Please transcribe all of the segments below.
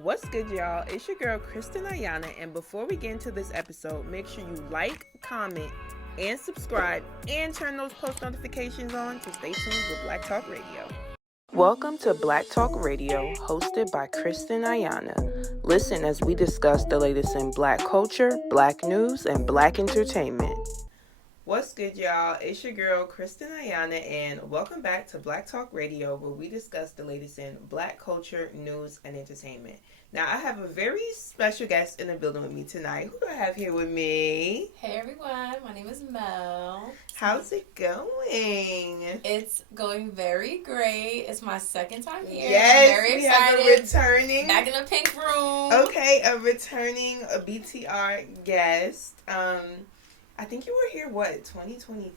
What's good, y'all? It's your girl, Kristen Ayana, and before we get into this episode, make sure you like, comment, and subscribe, and turn those post notifications on to stay tuned with Black Talk Radio. Welcome to Black Talk Radio, hosted by Kristen Ayana. Listen as we discuss the latest in Black culture, Black news, and Black entertainment. What's good, y'all? It's your girl, Kristen Ayana, and welcome back to Black Talk Radio, where we discuss the latest in Black culture, news, and entertainment. Now, I have a very special guest in the building with me tonight. Who do I have here with me? Hey, everyone. My name is Mel. How's it going? It's going very great. It's my second time here. Yes, I'm very we excited. have a returning... Back in the pink room. Okay, a BTR guest. I think you were here, 2023?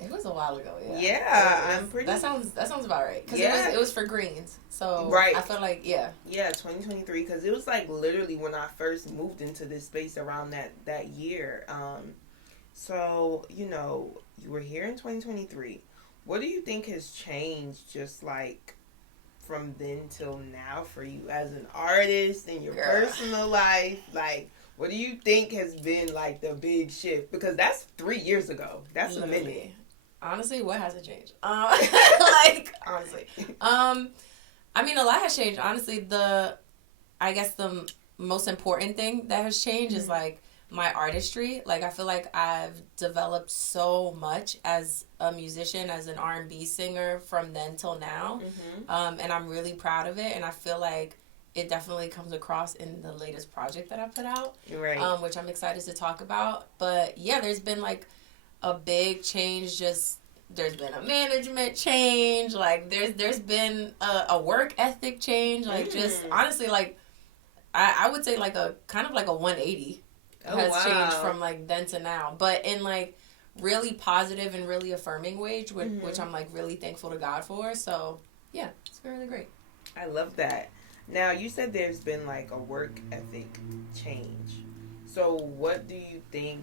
It was a while ago, yeah. Yeah, I'm pretty... That sounds about right. Because it was for greens. So right. I feel like, yeah. Yeah, 2023, because it was like literally when I first moved into this space around that year. So, you were here in 2023. What do you think has changed just like from then till now for you as an artist in your personal life? Like, what do you think has been like the big shift? Because that's 3 years ago. That's literally a minute. Honestly, what hasn't changed? Honestly. I mean, a lot has changed. Honestly, I guess the most important thing that has changed is like my artistry. Like, I feel like I've developed so much as a musician, as an R&B singer from then till now. And I'm really proud of it. And I feel like it definitely comes across in the latest project that I put out. Right. Which I'm excited to talk about. But yeah, there's been like a big change. Just there's been a management change. Like there's been a work ethic change. Like just honestly, like I would say like a kind of like a 180 has changed from like then to now. But in like really positive and really affirming ways, which I'm like really thankful to God for. So yeah, it's been really great. I love that. Now, you said there's been like a work ethic change. So what do you think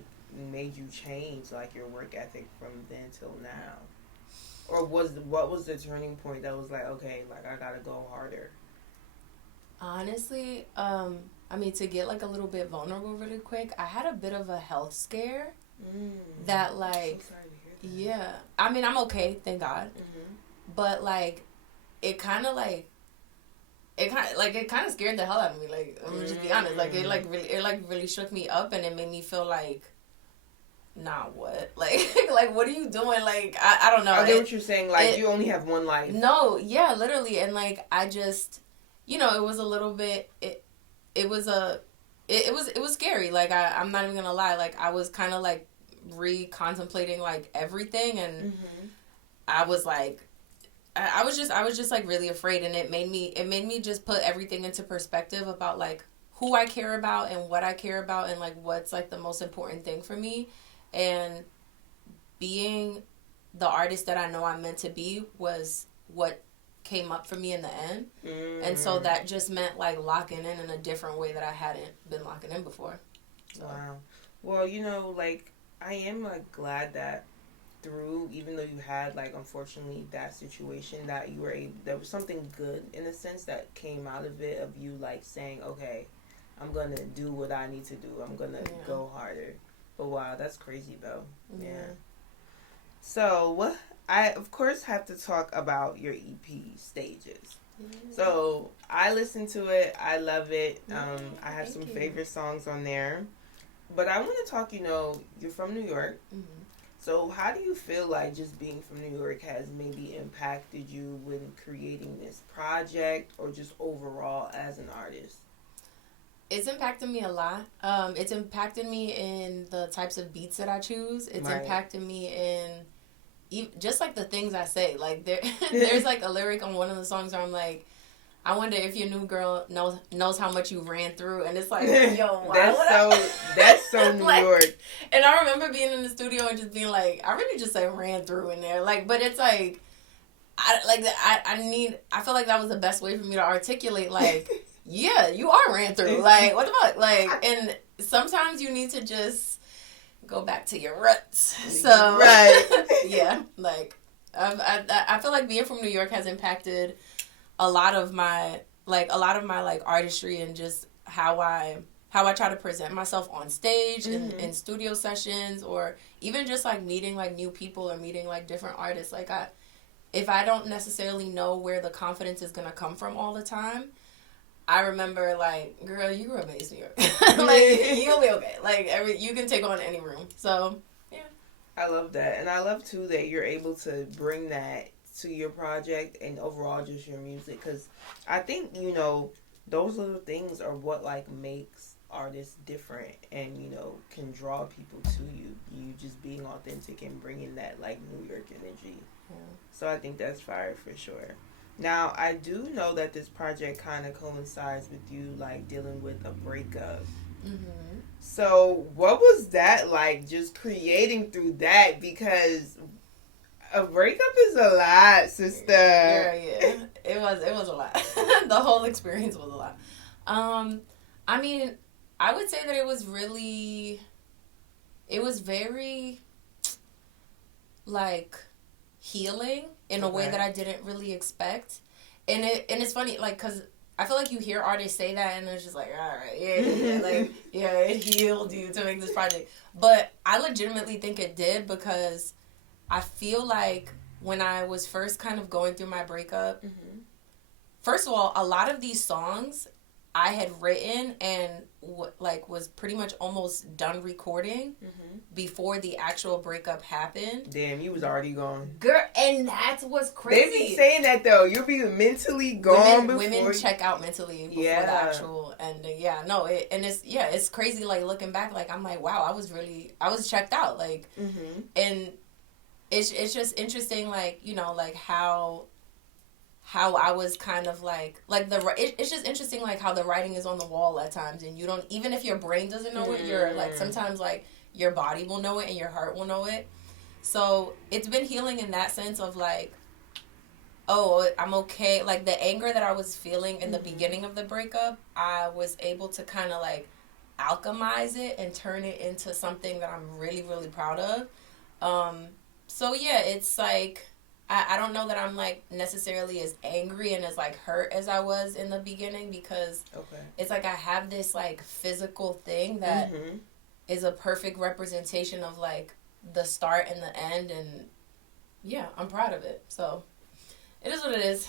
made you change like your work ethic from then till now? Or what was the turning point that was like, okay, like I gotta go harder? Honestly, I mean, to get like a little bit vulnerable really quick, I had a bit of a health scare that like, I'm so sorry to hear that. yeah, I mean, I'm okay, thank God. But like, it kind of scared the hell out of me. Like, I'm gonna just be honest. Like, it really shook me up, and it made me feel like, nah, what? Like, like, what are you doing? Like, I don't know. I get what you're saying. Like, you only have one life. No, yeah, literally, and like, I just, it was a little bit. It was scary. Like, I'm not even gonna lie. Like, I was kind of like contemplating like everything, and I was like. I was just like really afraid, and it made me just put everything into perspective about like who I care about and what I care about and like what's like the most important thing for me, and being the artist that I know I'm meant to be was what came up for me in the end. And so that just meant like locking in a different way that I hadn't been locking in before. So. Wow. Well, like I am like glad that through, even though you had like unfortunately that situation, that you were able, there was something good in a sense that came out of it, of you like saying, okay, I'm gonna do what I need to do, I'm gonna go harder. But wow, that's crazy though. Yeah. So I of course have to talk about your EP Stages. So I listened to it, I love it. I have some favorite songs on there, but I want to talk, you're from New York. So how do you feel like just being from New York has maybe impacted you when creating this project, or just overall as an artist? It's impacted me a lot. It's impacted me in the types of beats that I choose. It's impacted me in just like the things I say. Like there's like a lyric on one of the songs where I'm like, I wonder if your new girl knows how much you ran through, and it's like, yo, wow. That's so New like, York. And I remember being in the studio and just being like, I really just like ran through in there, like, but it's like, I feel like that was the best way for me to articulate, like, yeah, you are ran through, like, what the fuck, like, and sometimes you need to just go back to your roots. So yeah, like I feel like being from New York has impacted a lot of my like a lot of my like artistry and just how I try to present myself on stage in studio sessions, or even just like meeting like new people or meeting like different artists. Like if I don't necessarily know where the confidence is gonna come from all the time, I remember like, girl, you grew up in New York. Like, you'll be okay. Like you can take on any room. So yeah. I love that. And I love too that you're able to bring that to your project and overall just your music, because I think, you know, those little things are what like makes artists different and, you know, can draw people to you just being authentic and bringing that like New York energy. Yeah. So I think that's fire for sure. Now I do know that this project kind of coincides with you like dealing with a breakup. Mm-hmm. So what was that like, just creating through that? Because a breakup is a lot, sister. Yeah. It was a lot. The whole experience was a lot. I mean, I would say that it was very like healing in a way that I didn't really expect. And it's funny, like, because I feel like you hear artists say that and it's just like, all right, yeah, like, yeah, it healed you to make this project. But I legitimately think it did, because I feel like when I was first kind of going through my breakup, first of all, a lot of these songs I had written and was pretty much almost done recording before the actual breakup happened. Damn, you was already gone. Girl, and that's what's crazy. They be saying that though. You'll be mentally gone before. Women check out mentally before the actual, and it's crazy. Like looking back, like I'm like, wow, I was checked out. Like, and it's just interesting, like, you know, like how I was kind of like it's just interesting, like how the writing is on the wall at times, and you don't, even if your brain doesn't know it, you're like, sometimes like your body will know it and your heart will know it. So it's been healing in that sense of like, oh, I'm okay. Like the anger that I was feeling in the beginning of the breakup, I was able to kind of like alchemize it and turn it into something that I'm really, really proud of. So yeah, it's like, I don't know that I'm like necessarily as angry and as like hurt as I was in the beginning, because it's like I have this like physical thing that is a perfect representation of like the start and the end, and yeah, I'm proud of it. So it is what it is.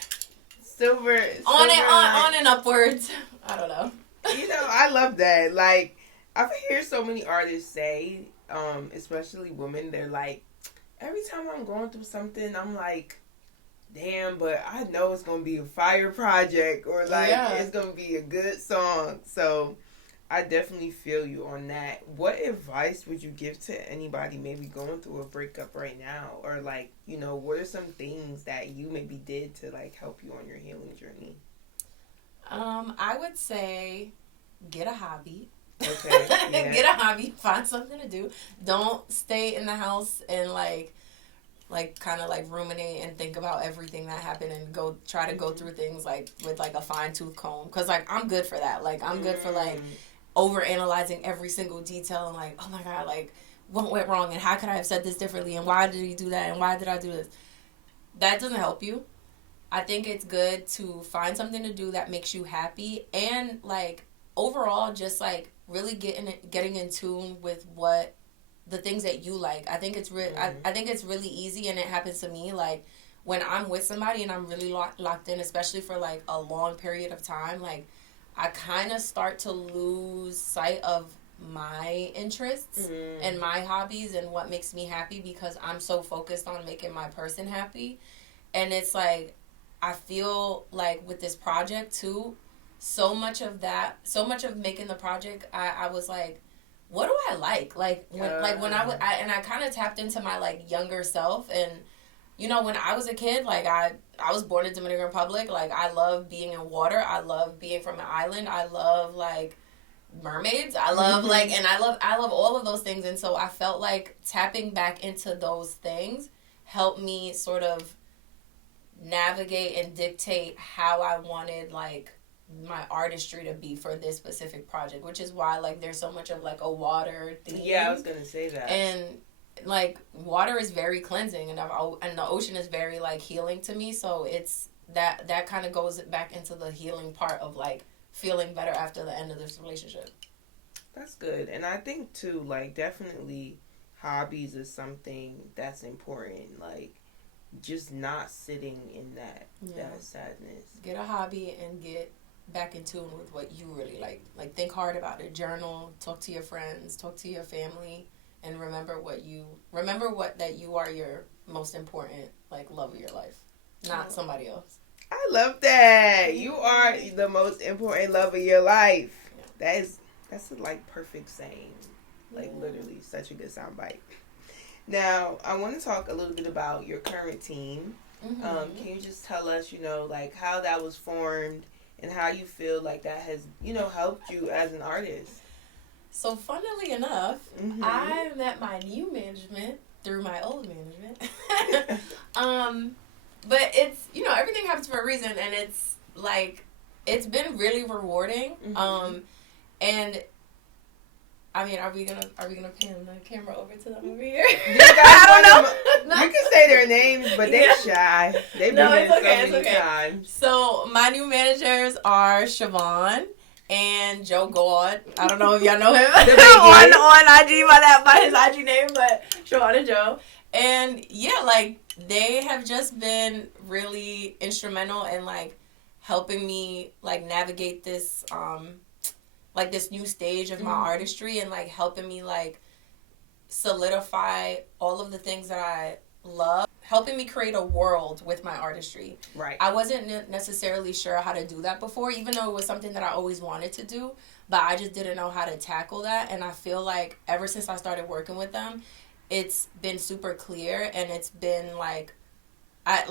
Silver on and upwards. I don't know. You know, I love that. Like, I've heard so many artists say, especially women, they're like, every time I'm going through something, I'm like, damn, but I know it's going to be a fire project, or like, it's going to be a good song. So I definitely feel you on that. What advice would you give to anybody maybe going through a breakup right now? Or like, you know, what are some things that you maybe did to like help you on your healing journey? I would say get a hobby. Okay. Yeah. Get a hobby. Find something to do. Don't stay in the house and like kind of like ruminate and think about everything that happened and try to go through things like with like a fine tooth comb. Cause like I'm good for that. Like I'm good for like over analyzing every single detail and like, oh my God, like what went wrong and how could I have said this differently and why did he do that and why did I do this? That doesn't help you. I think it's good to find something to do that makes you happy, and like overall just like really getting in tune with what the things that you like. I think it's I think it's really easy, and it happens to me like when I'm with somebody and I'm really locked in, especially for like a long period of time, like I kind of start to lose sight of my interests and my hobbies and what makes me happy, because I'm so focused on making my person happy. And it's like I feel like with this project too, so much of making the project, I was like, what do I like when I kind of tapped into my like younger self. And you know, when I was a kid, like I was born in Dominican Republic, like I love being in water, I love being from an island, I love like mermaids, I love like, and I love all of those things. And so I felt like tapping back into those things helped me sort of navigate and dictate how I wanted like my artistry to be for this specific project, which is why like there's so much of like a water theme. Yeah, I was gonna say that. And like water is very cleansing, and the ocean is very like healing to me. So it's that kind of goes back into the healing part of like feeling better after the end of this relationship. That's good. And I think too, like, definitely hobbies is something that's important. Like, just not sitting in that sadness. Get a hobby and get back in tune with what you really like. Like, think hard about it. Journal, talk to your friends, talk to your family, and remember that you are your most important, like, love of your life, not somebody else. I love that. You are the most important love of your life. Yeah. That's a, like, perfect saying. Like, literally, such a good soundbite. Now, I want to talk a little bit about your current team. Mm-hmm. Can you just tell us, like, how that was formed and how you feel like that has, helped you as an artist? So, funnily enough, I met my new management through my old management. But it's, everything happens for a reason, and it's, like, it's been really rewarding. Mm-hmm. And I mean, are we gonna pan the camera over to them over here? I don't know. You can say their names, but they're shy. They've been here so many times. So my new managers are Siobhan and Joe God. I don't know if y'all know him on IG by his IG name, but Siobhan and Joe. And yeah, like, they have just been really instrumental in, like, helping me, like, navigate this like, this new stage of my artistry, and, like, helping me, like, solidify all of the things that I love, helping me create a world with my artistry. Right. I wasn't necessarily sure how to do that before, even though it was something that I always wanted to do, but I just didn't know how to tackle that. And I feel like ever since I started working with them, it's been super clear, and it's been, like, I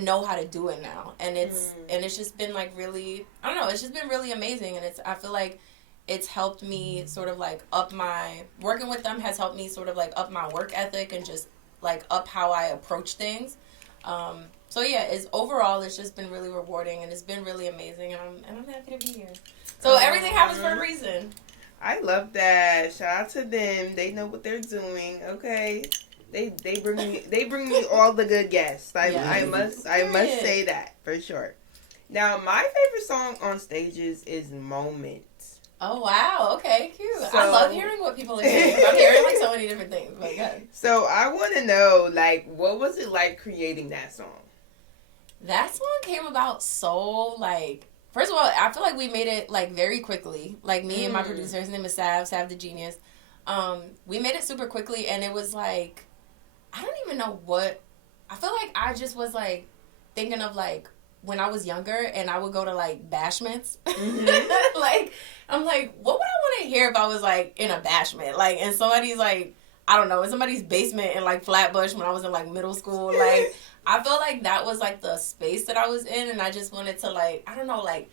know how to do it now, and it's just been, like, really, I don't know, it's just been really amazing, and I feel like it's helped me sort of, like, working with them has helped me sort of, like, up my work ethic and just, like, up how I approach things. So yeah, overall it's just been really rewarding, and it's been really amazing, and I'm happy to be here. So everything happens for a reason. I love that. Shout out to them. They know what they're doing. Okay. They bring me all the good guests. I must say that for sure. Now, my favorite song on stages is "Moment." Oh wow! Okay, cute. So, I love hearing what people are saying. I'm hearing, like, so many different things. Like, God. So I want to know, like, what was it like creating that song? That song came about so, like, first of all, I feel like we made it, like, very quickly. Like, me and my producer, his name is Sav the Genius. We made it super quickly, and it was like, I don't even know what, I feel like I just was, like, thinking of, like, when I was younger and I would go to, like, bashments. Mm-hmm. Like, I'm like, what would I want to hear if I was, like, in a bashment? Like, in somebody's, like, I don't know, in somebody's basement in, like, Flatbush when I was in, like, middle school. Like, I felt like that was, like, the space that I was in, and I just wanted to, like, I don't know, like,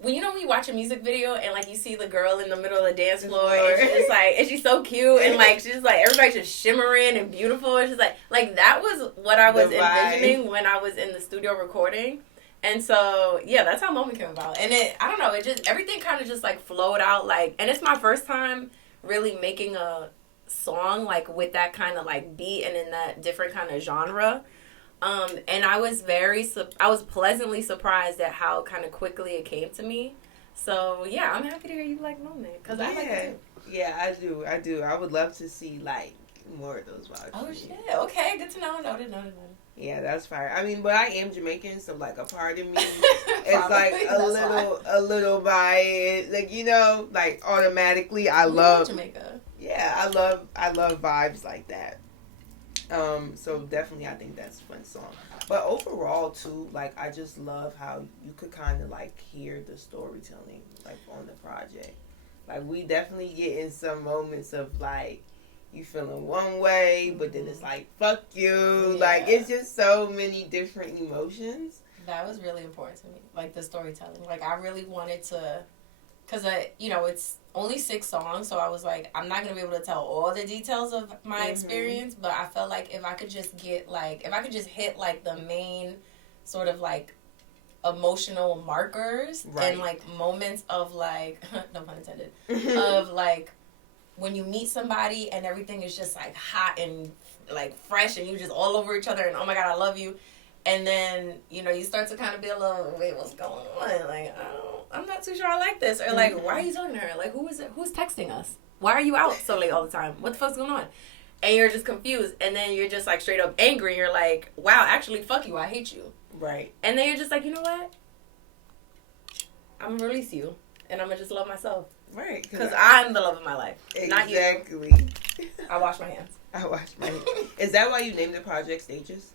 when you watch a music video and, like, you see the girl in the middle of the dance floor, and she's just, like, and she's so cute, and, like, she's, like, everybody's just shimmering and beautiful, and she's, like, that was what I was envisioning when I was in the studio recording. And so, yeah, that's how Moment came about. And I don't know, it just, everything kind of just, like, flowed out, like, and it's my first time really making a song, like, with that kind of, like, beat and in that different kind of genre. And I was pleasantly surprised at how kind of quickly it came to me. So, yeah, I'm happy to hear you like Moment, because I like it too. Yeah, I do. I would love to see, like, more of those vibes. Oh, shit. Okay, good to know. Noted. Yeah, that's fire. I mean, but I am Jamaican, so, like, a part of me is, like, a little biased. Like, like, automatically I love Jamaica. Yeah, I love vibes like that. So definitely I think that's a fun song. But overall too, like, I just love how you could kind of, like, hear the storytelling, like, on the project. Like, we definitely get in some moments of, like, you feeling one way, but then it's like, fuck you. Yeah. Like, it's just so many different emotions. That was really important to me, like, the storytelling. Like, I really wanted to, because it's only 6 songs, so I was like, I'm not going to be able to tell all the details of my experience, but I felt like if I could just hit, like, the main sort of, like, emotional markers, right, and, like, moments of, like, no pun intended, of, like, when you meet somebody and everything is just, like, hot and, like, fresh and you just all over each other and, oh my God, I love you. And then, you know, you start to kind of be a little, wait, what's going on? Like, I'm not too sure I like this. Or like, why are you talking to her? Like, who is it? Who's texting us? Why are you out so late all the time? What the fuck's going on? And you're just confused. And then you're just like straight up angry. You're like, wow, actually, fuck you. I hate you. Right. And then you're just like, you know what? I'm going to release you. And I'm going to just love myself. Right. Because I'm the love of my life. Exactly. Not you. I wash my hands. I wash my hands. Is that why you named the project Stages?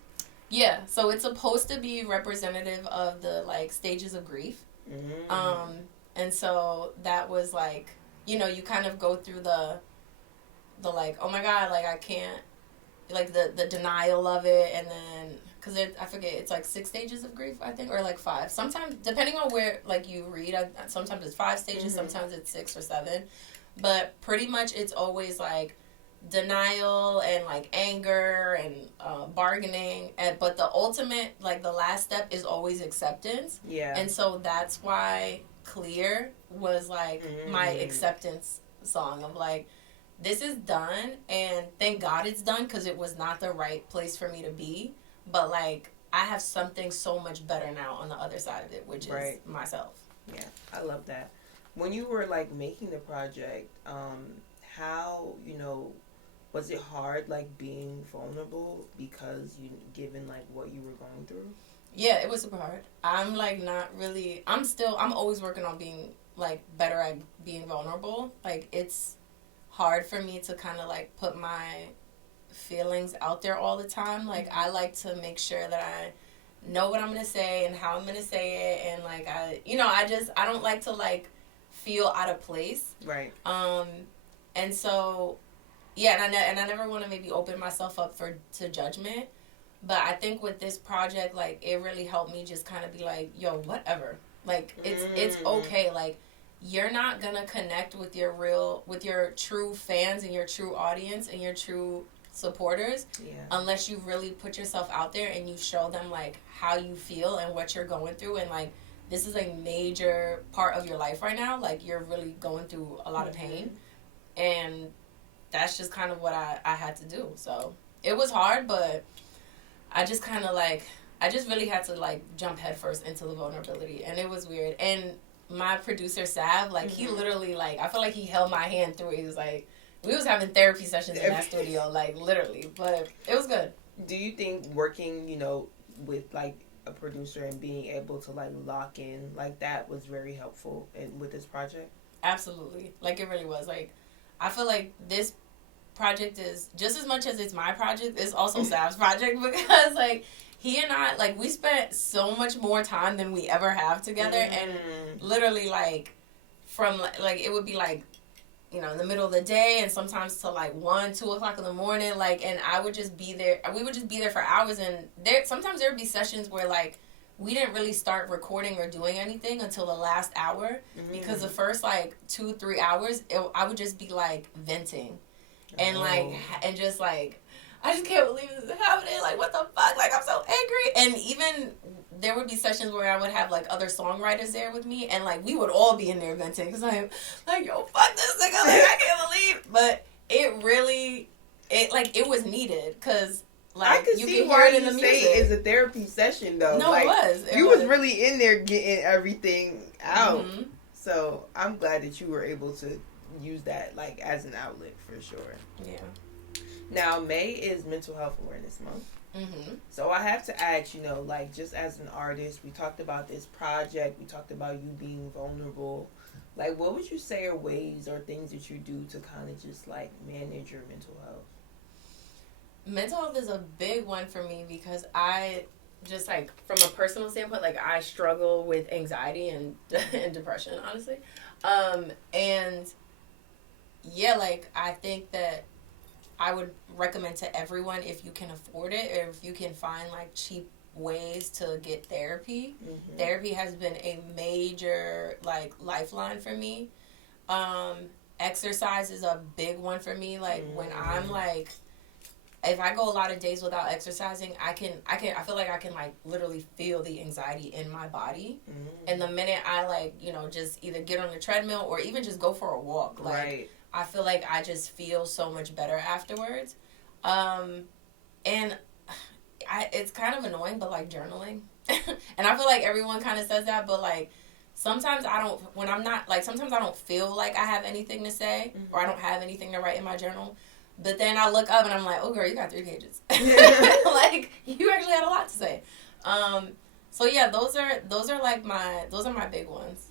Yeah. So it's supposed to be representative of the, like, stages of grief. And so that was, like, you know, you kind of go through the like, oh, my God, like, I can't, like, the denial of it, and then, because I forget, it's, like, 6 stages of grief, I think, or, like, 5. Sometimes, depending on where, like, you read, sometimes it's 5 stages, sometimes it's 6 or 7, but pretty much it's always, like, denial and, like, anger and bargaining, but the ultimate, like, the last step is always acceptance. Yeah. And so that's why Clear was, like, my acceptance song of, like, this is done, and thank God it's done, because it was not the right place for me to be. But, like, I have something so much better now on the other side of it, which is myself. Yeah, I love that. When you were, like, making the project, how, you know, was it hard, like, being vulnerable because given, like, what you were going through? Yeah, it was super hard. I'm, like, not really, I'm always working on being, like, better at being vulnerable. Like, it's hard for me to kind of, like, put my feelings out there all the time. Like, I like to make sure that I know what I'm going to say and how I'm going to say it. And, like, I don't like to, like, feel out of place. Right. And so, yeah, and I never want to maybe open myself up to judgment. But I think with this project, like, it really helped me just kind of be like, yo, whatever. Like, it's okay. Like, you're not going to connect with your true fans and your true audience and your true supporters unless you really put yourself out there and you show them, like, how you feel and what you're going through. And, like, this is a major part of your life right now. Like, you're really going through a lot of pain. And that's just kind of what I had to do. So it was hard, but I just kind of, like, I just really had to, like, jump headfirst into the vulnerability. And it was weird. And my producer, Sav, like, he literally, like, I feel like he held my hand through it. He was like, we was having therapy sessions in that studio, like, literally. But it was good. Do you think working, you know, with, like, a producer and being able to, like, lock in, like, that was very helpful with this project? Absolutely. Like, it really was. Like, I feel like this project is, just as much as it's my project, it's also Sav's project, because, like, he and I, like, we spent so much more time than we ever have together, and literally, like, from, like, it would be, like, you know, in the middle of the day, and sometimes till, like, 1, 2 o'clock in the morning, like, and I would just be there, we would just be there for hours, and sometimes there would be sessions where, like, we didn't really start recording or doing anything until the last hour, because the first, like, 2-3 hours, I would just be, like, venting, and, like, and just, like, I just can't believe this is happening, like, what the fuck, like, I'm so angry, and even there would be sessions where I would have, like, other songwriters there with me, and, like, we would all be in there venting, because I'm like, yo, fuck this nigga, like, I can't believe, but it really, it was needed, because, like, I could you see can why hear it in the you music. say it's a therapy session, though. No, like, it was. You was really in there getting everything out, so I'm glad that you were able to use that, like, as an outlet, for sure. Yeah. Now, May is Mental Health Awareness Month. So I have to ask, you know, like, just as an artist, we talked about this project, we talked about you being vulnerable. Like, what would you say are ways or things that you do to kind of just, like, manage your mental health? Mental health is a big one for me, because I just, like, from a personal standpoint, like, I struggle with anxiety and depression, honestly. And, yeah, like, I think that I would recommend to everyone, if you can afford it, or if you can find, like, cheap ways to get therapy. Therapy has been a major, like, lifeline for me. Exercise is a big one for me. Like, when I'm, like, if I go a lot of days without exercising, I feel like I can, like, literally feel the anxiety in my body. And the minute I, like, you know, just either get on the treadmill or even just go for a walk, like, I feel like I just feel so much better afterwards. And it's kind of annoying, but like journaling. And I feel like everyone kind of says that, but like sometimes I don't, when I'm not, like sometimes I don't feel like I have anything to say or I don't have anything to write in my journal. But then I look up and I'm like, oh girl, you got 3 pages. Like you actually had a lot to say. So yeah, those are my big ones.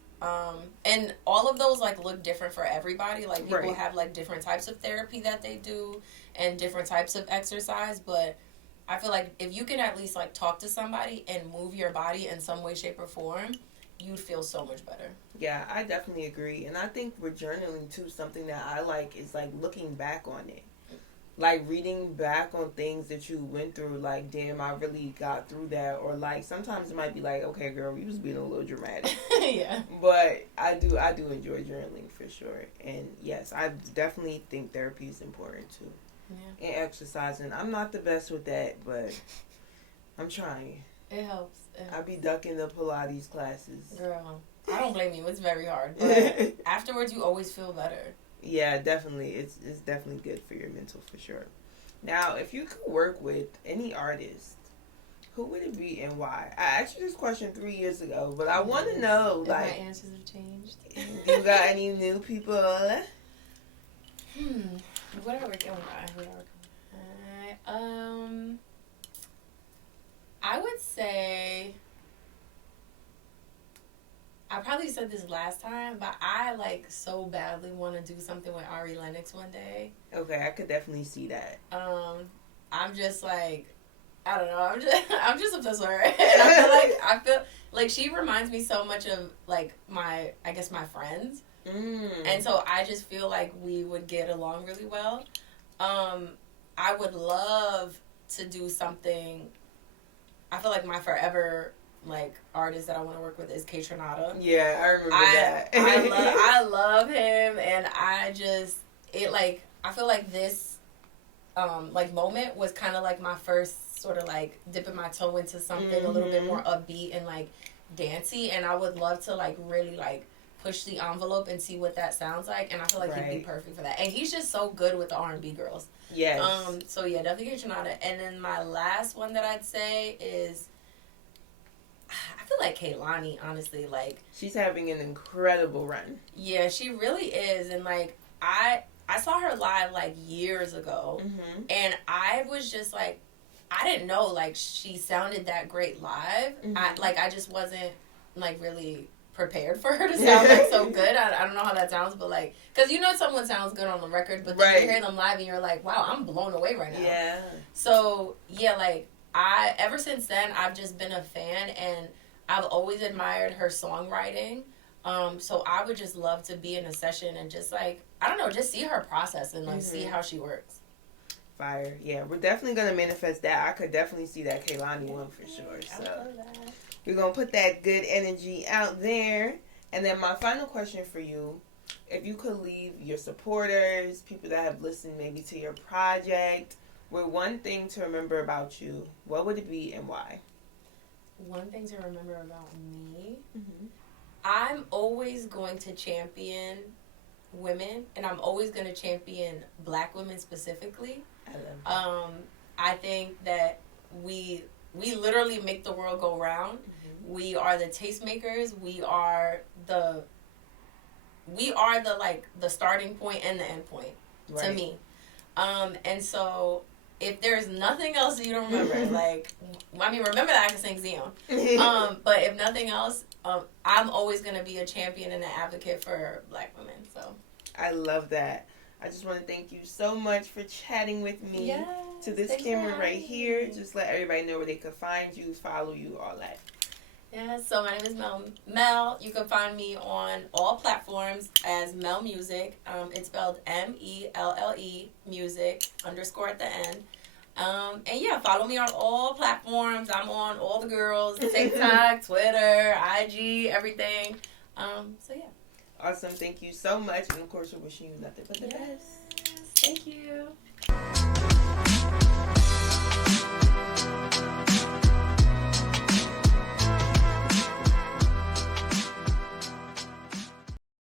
And all of those like look different for everybody. Like people have like different types of therapy that they do and different types of exercise, but I feel like if you can at least like talk to somebody and move your body in some way, shape, or form, you'd feel so much better. Yeah, I definitely agree. And I think with journaling too, something that I like is like looking back on it. Like reading back on things that you went through, like, damn, I really got through that. Or like sometimes it might be like, okay, girl, you was being a little dramatic. Yeah. But I do enjoy journaling for sure. And yes, I definitely think therapy is important too. Yeah. And exercising. I'm not the best with that, but I'm trying. It helps. I be ducking the Pilates classes. Girl, I don't blame you. It's very hard. But afterwards, you always feel better. Yeah, definitely. It's definitely good for your mental, for sure. Now, if you could work with any artist, who would it be and why? I asked you this question 3 years ago, but I want to know, like, my answers have changed. You got any new people? What are we going by? I would say, I probably said this last time, but I like so badly want to do something with Ari Lennox one day. Okay, I could definitely see that. I'm just like, I don't know. I'm just obsessed with her, and I feel like she reminds me so much of like my friends. And so I just feel like we would get along really well. I would love to do something. I feel like my forever like artist that I want to work with is Kehlani. Yeah, I remember that. I love him, and I feel like this like moment was kind of like my first sort of like dipping my toe into something a little bit more upbeat and like dancey, and I would love to like really like push the envelope and see what that sounds like, and I feel like he'd be perfect for that. And he's just so good with the R&B girls. Yes. So yeah, definitely Kehlani. And then my last one that I'd say is, I feel like Kehlani, honestly, like she's having an incredible run. Yeah, she really is. And like I saw her live like years ago, and I was just like, I didn't know like she sounded that great live. I just wasn't like really prepared for her to sound like so good. I don't know how that sounds, but like, because you know someone sounds good on the record, but then you hear them live and you're like, wow, I'm blown away right now. Yeah. So yeah, like ever since then I've just been a fan, and I've always admired her songwriting. So I would just love to be in a session and just like, I don't know, just see her process and like see how she works. Fire. Yeah, we're definitely gonna manifest that. I could definitely see that Kehlani one for sure. So we're going to put that good energy out there. And then my final question for you, if you could leave your supporters, people that have listened maybe to your project, with one thing to remember about you, what would it be and why? One thing to remember about me? I'm always going to champion women, and I'm always going to champion Black women specifically. I love that. I think that we literally make the world go round. We are the tastemakers. We are the like the starting point and the end point to me. And so if there's nothing else that you don't remember, like, I mean, remember that I can sing Zion. But if nothing else, I'm always going to be a champion and an advocate for Black women. So I love that. I just want to thank you so much for chatting with me to this camera right here. Just let everybody know where they could find you, follow you, all that. Yeah, so my name is Mel. You can find me on all platforms as Mel Music. It's spelled MELLE Music _@ at the end. And yeah, follow me on all platforms. I'm on all the girls, TikTok, Twitter, IG, everything. So yeah. Awesome. Thank you so much. And of course, we're wishing you nothing but the best.